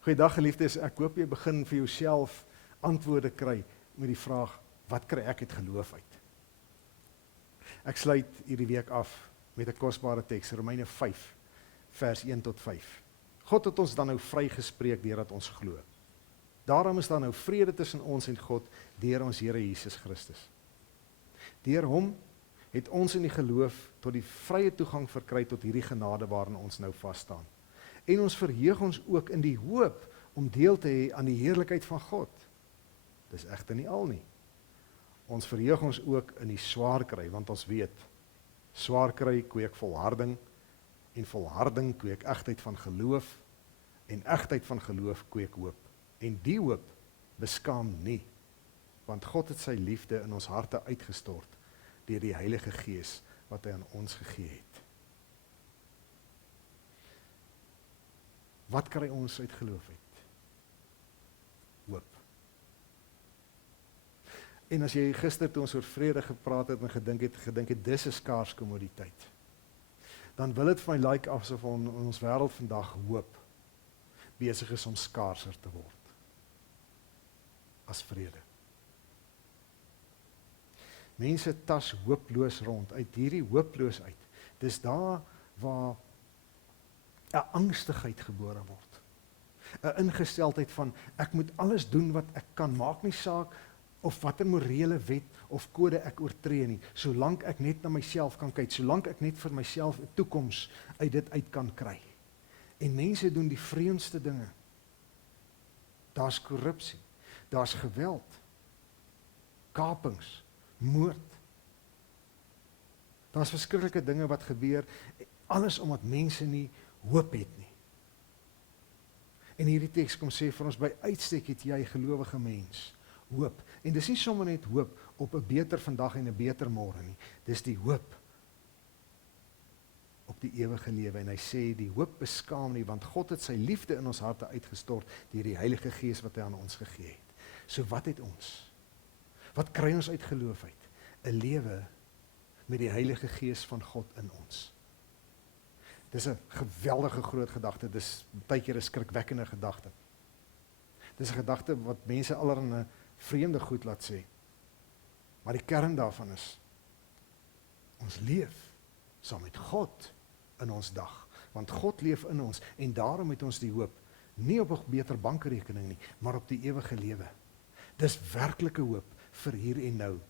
Goeiedag geliefdes, ek hoop jy begin vir jouself antwoorde kry met die vraag, wat kry ek uit geloof uit? Ek sluit hierdie week af met 'n kosbare teks, Romeine 5, vers 1 tot 5. God het ons dan nou vrygespreek deurdat ons glo. Daarom is daar nou vrede tussen ons en God deur ons Here Jesus Christus. Deur hom het ons in die geloof tot die vrye toegang verkry tot hierdie genade waarin ons nou vas staan. En ons verheug ons ook in die hoop om deel te hê aan die heerlikheid van God. Dis egter nie al nie. Ons verheug ons ook in die swaar kry, want ons weet, swaar kry kweek volharding, en volharding kweek egtheid van geloof, en egtheid van geloof kweek hoop. En die hoop beskaam nie, want God het sy liefde in ons harte uitgestort, deur die Heilige Gees wat hy aan ons gegee het. Wat kry ons uit geloof uit? Hoop. En as jy gister toe ons oor vrede gepraat het en gedink het dis 'n skaars kommoditeit, dan wil dit vir my lyk asof in ons wêreld vandag hoop besig is om skaarser te word as vrede. Mense tas hooploos rond, uit hierdie hooploosheid. Dis daar waar 'n angstigheid gebore word. 'n Ingesteldheid van, ek moet alles doen wat ek kan, maak nie saak of watter morele wet of kode ek oortree nie, solank ek net na myself kan kyk, solank ek net vir myself 'n toekoms uit dit uit kan kry. En mense doen die vreemdste dinge. Daar's korrupsie, daar's geweld, kapings, moord. Daar's verskriklike dinge wat gebeur, alles omdat mense nie hoop het nie. En hierdie teks kom sê vir ons, by uitstek het jy gelowige mens hoop. En dis nie sommer net hoop op 'n beter vandag en 'n beter môre nie. Dis die hoop op die ewige lewe. En hy sê, die hoop beskaam nie, want God het sy liefde in ons harte uitgestort deur die Heilige Gees wat hy aan ons gegee het. So wat het ons? Wat kry ons uit geloof uit? 'n Lewe met die Heilige Gees van God in ons. Dis 'n geweldige groot gedagte, dis baie keer 'n skrikwekkende gedagte. Dis 'n gedagte wat mense allerlei vreemde goed laat sê. Maar die kern daarvan is, ons leef saam met God in ons dag. Want God leef in ons en daarom het ons die hoop, nie op 'n beter bankrekening nie, maar op die ewige lewe. Dis werklike hoop vir hier en nou.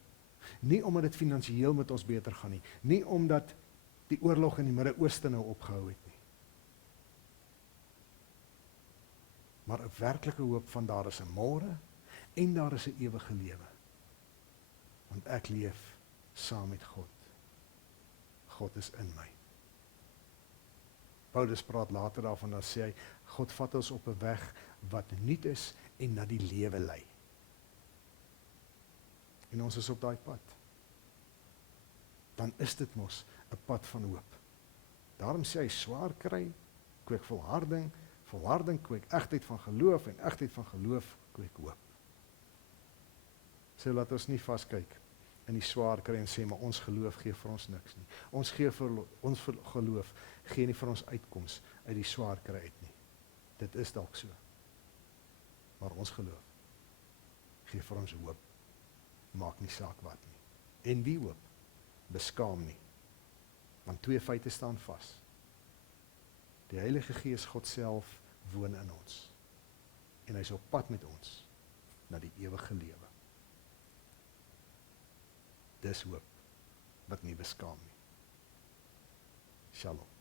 Nie omdat dit finansiëel met ons beter gaan nie, nie omdat die oorlog in die Midde-Ooste nou opgehou het nie. Maar 'n werklike hoop van daar is 'n môre en daar is 'n ewige lewe. Want ek leef saam met God. God is in my. Paulus praat later daarvan, dan sê hy, God vat ons op 'n weg wat nuut is en na die lewe lei. En ons is op daai pad. Dan is dit mos 'n pad van hoop. Daarom sê hy, swaar kry, kweek volharding, volharding kweek egtheid van geloof en egtheid van geloof kweek hoop. So laat ons nie vaskyk in die swaar kry en sê, maar ons geloof gee vir ons niks nie. Ons geloof gee nie vir ons uitkoms uit die swaar kry uit nie. Dit is dalk so. Maar ons geloof gee vir ons hoop. Maak nie saak wat nie. En die hoop beskaam nie. Want twee feite staan vas. Die Heilige Gees, God self, woon in ons. En hy is op pad met ons na die ewige lewe. Dis hoop wat nie beskaam nie. Shalom.